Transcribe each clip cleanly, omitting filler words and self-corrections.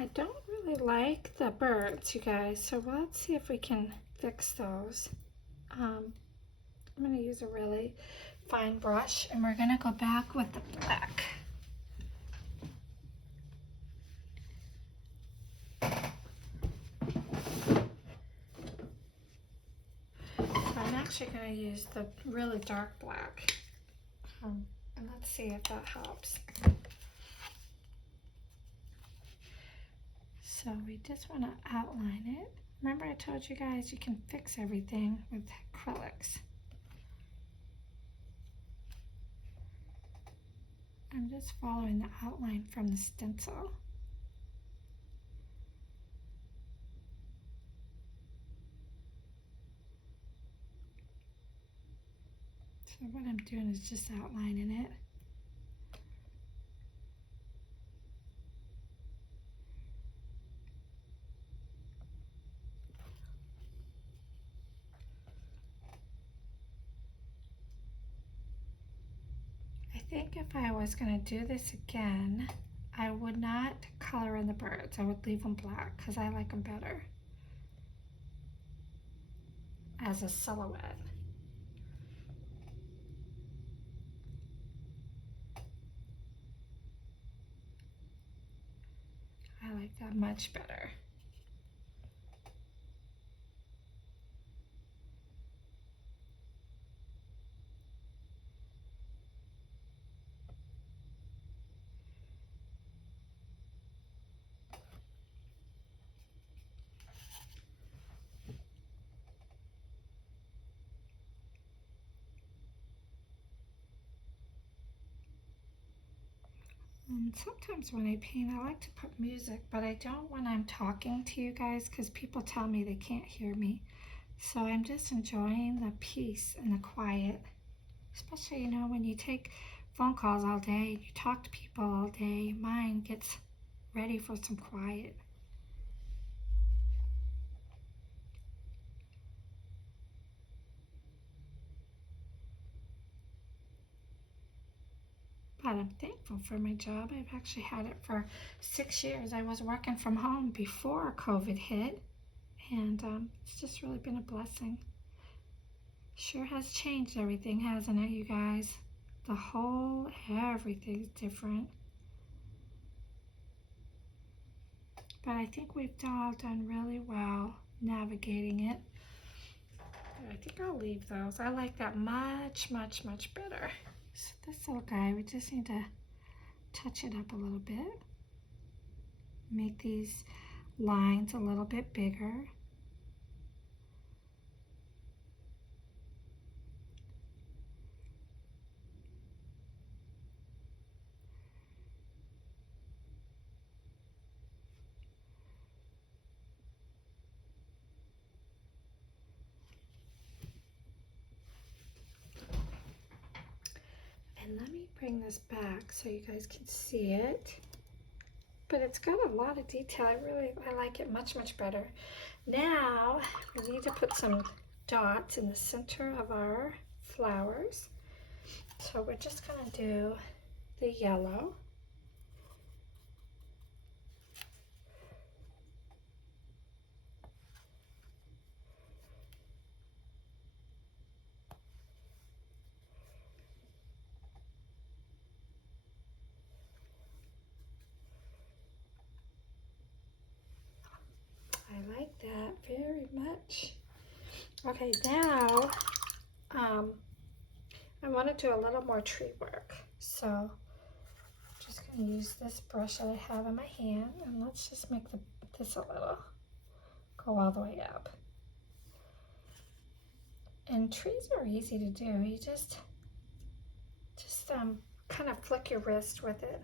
I don't really like the birds, you guys, so let's see if we can fix those. I'm going to use a really fine brush, and we're going to go back with the black. I'm actually going to use the really dark black, and let's see if that helps. So we just want to outline it. Remember I told you guys you can fix everything with acrylics. I'm just following the outline from the stencil. So what I'm doing is just outlining it. I think if I was going to do this again, I would not color in the birds. I would leave them black because I like them better as a silhouette. I like that much better. And sometimes when I paint, I like to put music, but I don't when I'm talking to you guys because people tell me they can't hear me. So I'm just enjoying the peace and the quiet. Especially, you know, when you take phone calls all day, you talk to people all day, your mind gets ready for some quiet. But I'm thankful for my job. I've actually had it for 6 years. I was working from home before COVID hit, and it's just really been a blessing. Sure has changed everything, hasn't it, you guys? The whole everything's different. But I think we've all done really well navigating it. I think I'll leave those. I like that much, much, much better. So this little guy, we just need to touch it up a little bit. Make these lines a little bit bigger. And let me bring this back so you guys can see it. But it's got a lot of detail. I like it much, much better. Now we need to put some dots in the center of our flowers. So we're just gonna do the yellow. I like that very much. Okay, now I want to do a little more tree work. So I'm just going to use this brush that I have in my hand, and let's just make this a little go all the way up. And trees are easy to do. You just kind of flick your wrist with it.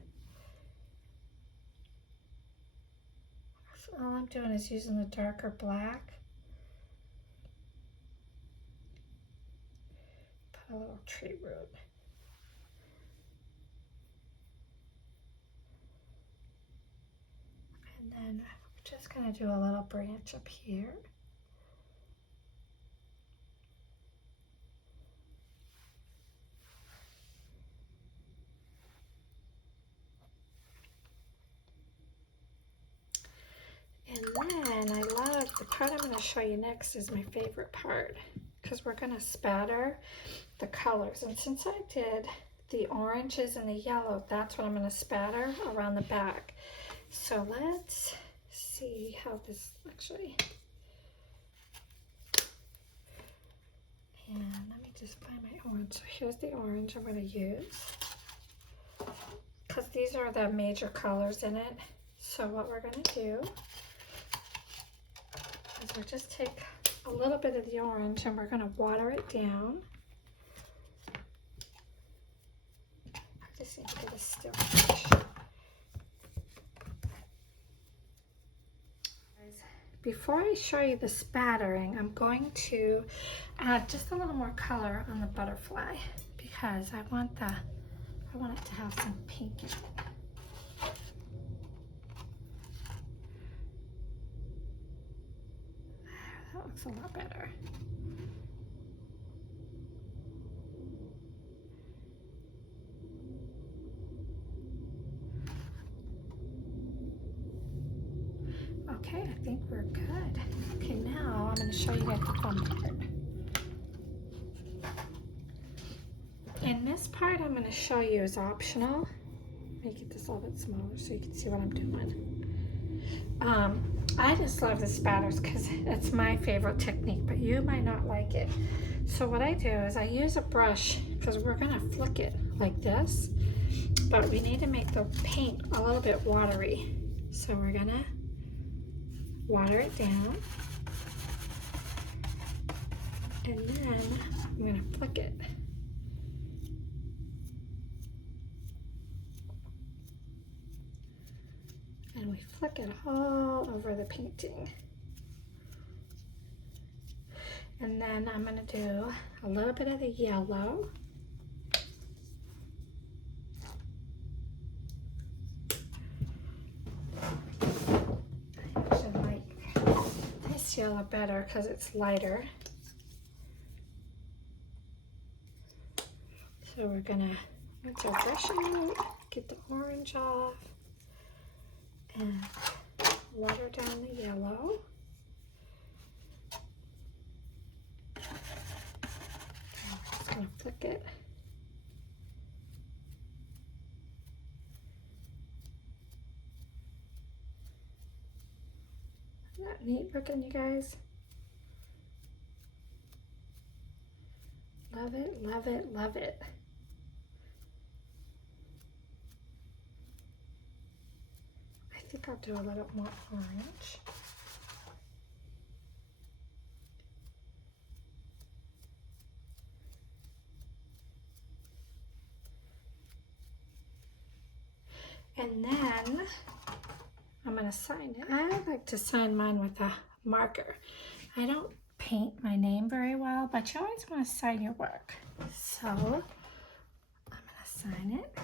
All I'm doing is using the darker black. Put a little tree root. And then we're just going to do a little branch up here. then I love the part I'm going to show you next is my favorite part, because we're going to spatter the colors. And since I did the oranges and the yellow, that's what I'm going to spatter around the back. So let's see how this actually. And let me just find my orange. So here's the orange I'm going to use, because these are the major colors in it. So what we're going to do is we'll just take a little bit of the orange and we're going to water it down. I just need to get a still brush. Before I show you the spattering, I'm going to add just a little more color on the butterfly, because I want it to have some pink in it. That looks a lot better. Okay, I think we're good. Okay, now I'm going to show you guys the fun part. And this part I'm going to show you is optional. Let me get this a little bit smaller so you can see what I'm doing. I just love the spatters because it's my favorite technique, but you might not like it. So what I do is I use a brush, because we're going to flick it like this, but we need to make the paint a little bit watery. So we're going to water it down, and then I'm going to flick it. And we flick it all over the painting. And then I'm going to do a little bit of the yellow. I actually like this yellow better because it's lighter. So we're going to rinse our brush out, get the orange off, and water down the yellow. I'm just going to flick it. Isn't that neat looking, you guys? Love it, love it, love it. I think I'll do a little more orange. And then I'm going to sign it. I like to sign mine with a marker. I don't paint my name very well, but you always want to sign your work. So I'm going to sign it.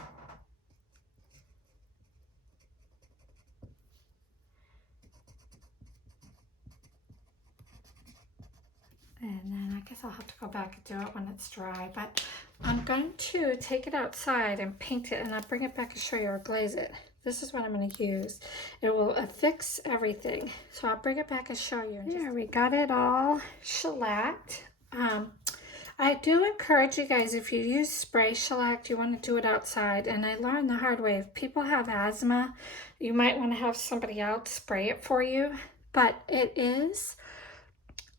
And then I guess I'll have to go back and do it when it's dry, but I'm going to take it outside and paint it, and I'll bring it back and show you or glaze it. This is what I'm going to use. It will affix everything. So I'll bring it back and show you. There, we got it all shellacked. I do encourage you guys, if you use spray shellac, you want to do it outside. And I learned the hard way. If people have asthma, you might want to have somebody else spray it for you. But it is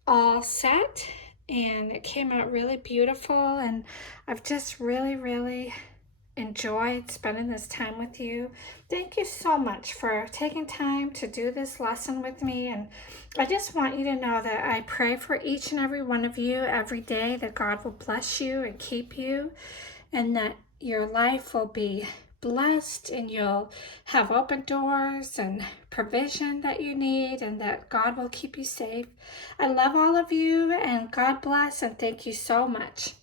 all set, and it came out really beautiful, and I've just really enjoyed spending this time with you. Thank you so much for taking time to do this lesson with me, and I just want you to know that I pray for each and every one of you every day, that God will bless you and keep you, and that your life will be blessed, and you'll have open doors and provision that you need, and that God will keep you safe. I love all of you, and God bless, and thank you so much.